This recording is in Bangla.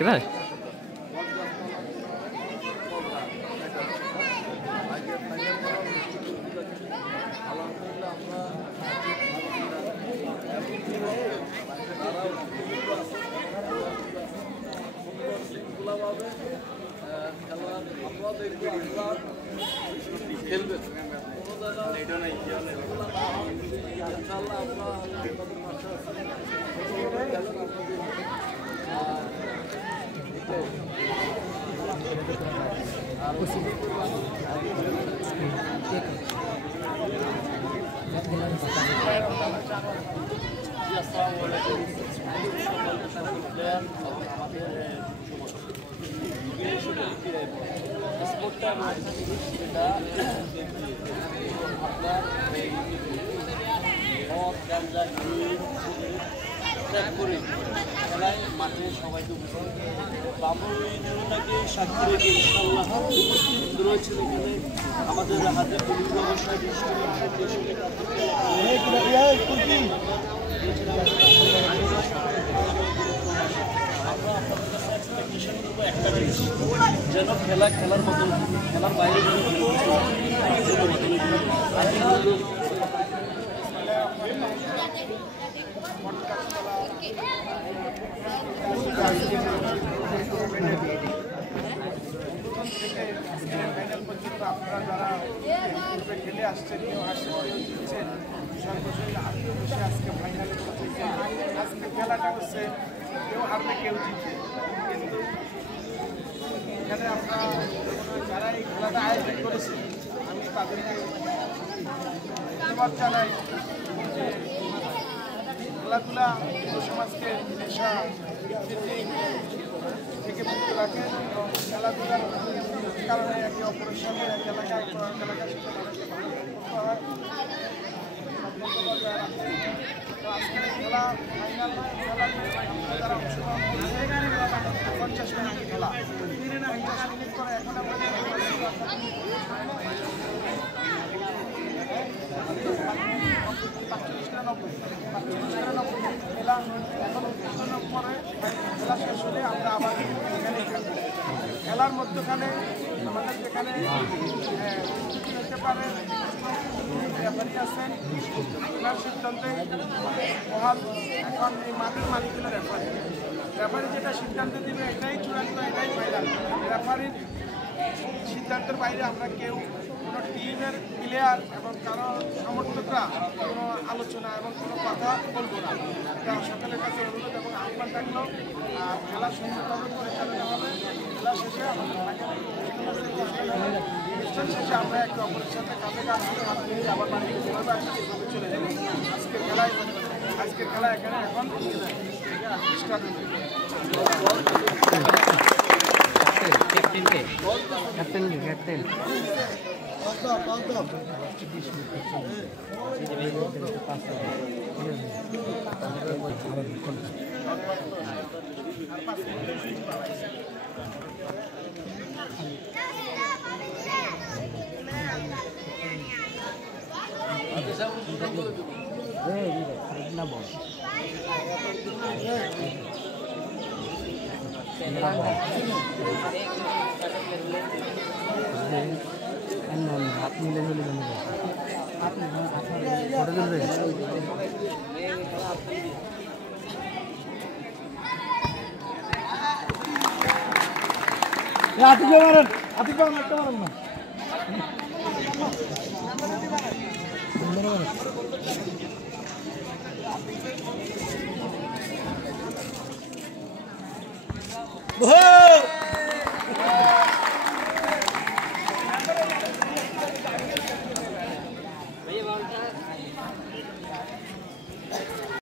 কোথায় মাঠে সবাইকে বাবুকে সাক্ষী ইনশাল্লাহ উপস্থিত রয়েছে এখানে আমাদের হাতে বিভিন্ন অবস্থায় আমরা আপনাদের কাছে এক্সপেকটেশন করবো একটা জিনিস যেন খেলার মতো খেলার বাইরে আপনারা যারা খেলে আসছেন কেউ আসছেন জিতছেন সর্বশরীর আত্মবিশ্বাসে আজকে ফাইনালে পৌঁছেছে। আজকে খেলাটা হচ্ছে কেউ হারবে কেউ জিতবে, কিন্তু এখানে আমরা যারা এই খেলাটা আয়োজন করেছে আমি তাদেরকে ধন্যবাদ জানাই যে খেলাধুলা সমাজকে নেশা থেকে মুক্ত রাখে এবং খেলাধুলার কারণে একে অপরের সাথে এক এলাকার সাথে হয়। তো আজকের খেলা ফাইনাল যারা অংশগ্রহণ করছে 50 মিনিট খেলা 50 মিনিট করে এখন আমরা 45-90 খেলা এখন উত্তীর্ণ পরে খেলা শেষ হলে আমরা আবার এখানেই খেলব। খেলার মধ্যখানে আমাদের যেখানে হতে পারে রেফারি আছেন, ওনার সিদ্ধান্তে মহাল এখন এই মাঠের মালিক হলো রেফারি যেটা সিদ্ধান্ত দিবে এটাই চূড়ান্ত, এটাই ফাইনাল। রেফারির সিদ্ধান্তের বাইরে আমরা কেউ কোনো টিমের প্লেয়ার এবং কারো সমর্থকরা কোনো আলোচনা এবং কোনো কথা বলবো না। এটা সকলের কাছে অনুরোধ এবং আহ্বান থাকলো খেলা সুন্দরভাবে পরিচালনা হবে। খেলা শেষে অনুষ্ঠান শেষে আমরা একে অপরের সাথে কাঁধে কাঁধ ধরে হাত মিলিয়ে আবার বাড়িতে যেভাবে আসলে সেভাবে চলে যাবো। আজকের খেলা এখানে এখন স্টার্ট হবে। ক্যাপ্টেন হাত মিলে চলে যাবে আতিকে মারেন, আতিকে মারেন, একটা মারেন না। ওহ